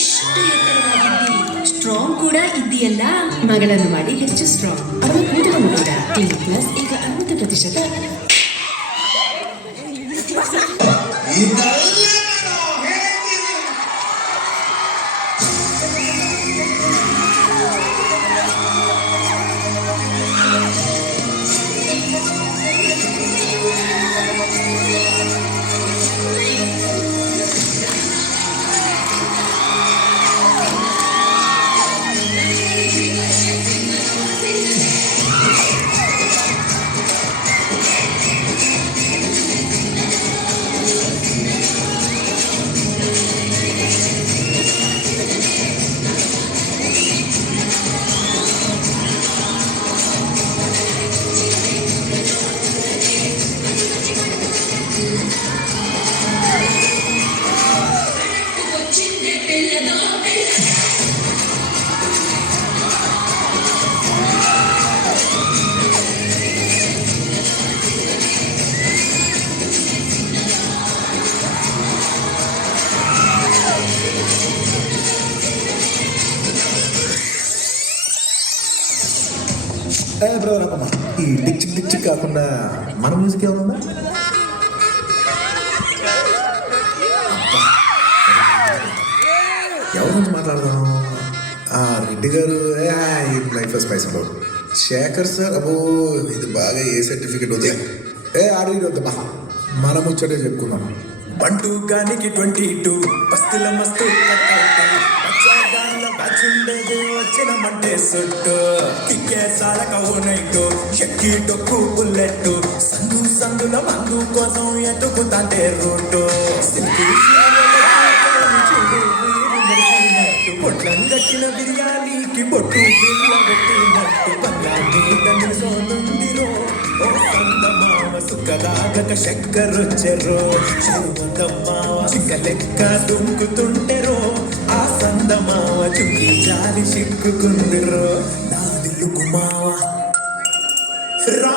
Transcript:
ಎಷ್ಟು ಎತ್ತರವಾಗಿದ್ದಿ, ಸ್ಟ್ರಾಂಗ್ ಕೂಡ ಇದೆಯಲ್ಲ. ಮಗಳನ್ನು ಮಾಡಿ ಹೆಚ್ಚು ಸ್ಟ್ರಾಂಗ್. ಅವಳ ಕೂದಲು ಕೂಡ ಕ್ಲಿನಿಕ್ ಪ್ಲಸ್ ಈಗ 60%. బ్రదర్ అమ్మా, ఈ డిక్ చిక్ కాకుండా మన మ్యూజిక్ ఏమన్నా ఎవరి నుంచి మాట్లాడదాం? రెడ్డి గారు లైఫ్ స్పైస్ ఉండవు. శేఖర్ సార్ అబ్బో ఇది బాగా ఏ సర్టిఫికెట్ వద్దా ఆడికి వద్దమ్మా, మనం ముచ్చటే చెప్పుకుందాం. 1-2 గానికి 22 బస్తుల మస్తు ఉండేది వచ్చినమంటే సుట్టు కిక్కే సాలక ఓనైటు ఎక్కి టొక్కు బుల్లెట్టు సందుల మందు కోసం ఎత్తుకుతాంటే రూటు పొట్లం దక్కిన బిర్యానీకి బొట్టు బిల్ల పెట్టినట్టు పల్లాన్ని తండ్రి సోనుందిరో ఓ సందమావ సుఖదాగక చక్కరొచ్చెరో చెరువందమ్మావ చిక్క లెక్క దుంకుతుంటెరో ఆ సందమావ చుక్కి జాలి చిక్కుకుందిరో నా దిల్లు కుమావ రా